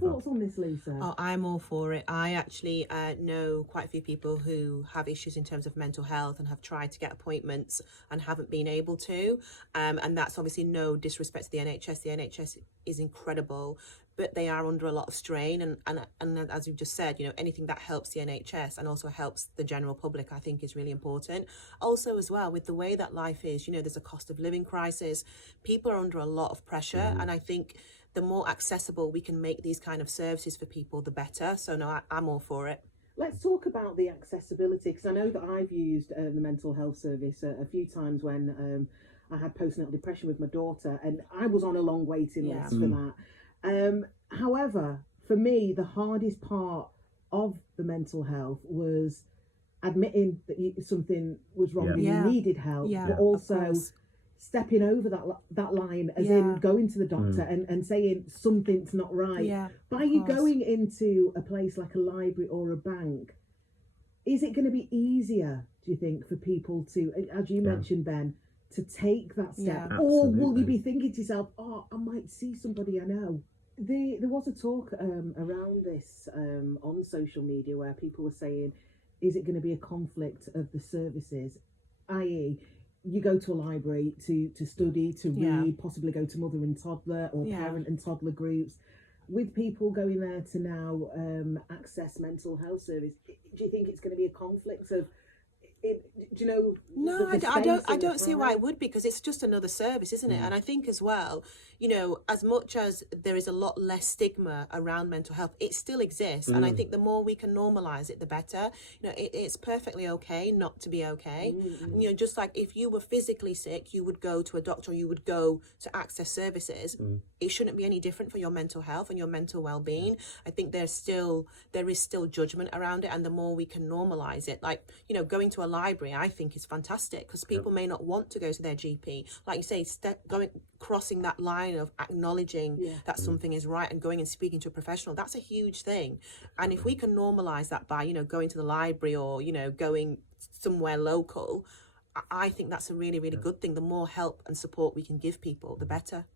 thoughts on this, Lisa? Oh, I'm all for it. I actually know quite a few people who have issues in terms of mental health and have tried to get appointments and haven't been able to. And that's obviously no disrespect to the NHS. The NHS is incredible, but they are under a lot of strain. And as you've just said, anything that helps the NHS and also helps the general public, I think is really important. Also, as well, with the way that life is, there's a cost of living crisis. People are under a lot of pressure. And I think the more accessible we can make these kind of services for people, the better. So no, I'm all for it. Let's talk about the accessibility, because I know that I've used the mental health service a few times when I had postnatal depression with my daughter, and I was on a long waiting list for that. However, for me, the hardest part of the mental health was admitting that something was wrong and you needed help, but also stepping over that line, as in going to the doctor and saying something's not right. By you going into a place like a library or a bank, is it going to be easier, do you think, for people to, as you mentioned, Ben, to take that step? Or will you be thinking to yourself, oh, I might see somebody I know? There was a talk around this on social media where people were saying, is it going to be a conflict of the services, i.e., you go to a library to study, to read, possibly go to mother and toddler or parent and toddler groups. With people going there to now access mental health service, do you think it's going to be a conflict of, do you know? No, I don't see why it would, because it's just another service, isn't it? And I think as well, as much as there is a lot less stigma around mental health, it still exists. And I think the more we can normalise it, the better. It's perfectly okay not to be okay. Just like if you were physically sick, you would go to a doctor, or you would go to access services. It shouldn't be any different for your mental health and your mental well-being. I think there is still judgment around it, and the more we can normalise it, like, going to a library, I think is fantastic, because people may not want to go to their GP. Like you say, crossing that line of acknowledging that something is right and going and speaking to a professional, that's a huge thing. And if we can normalise that by, going to the library or, going somewhere local, I think that's a really, really good thing. The more help and support we can give people, the better.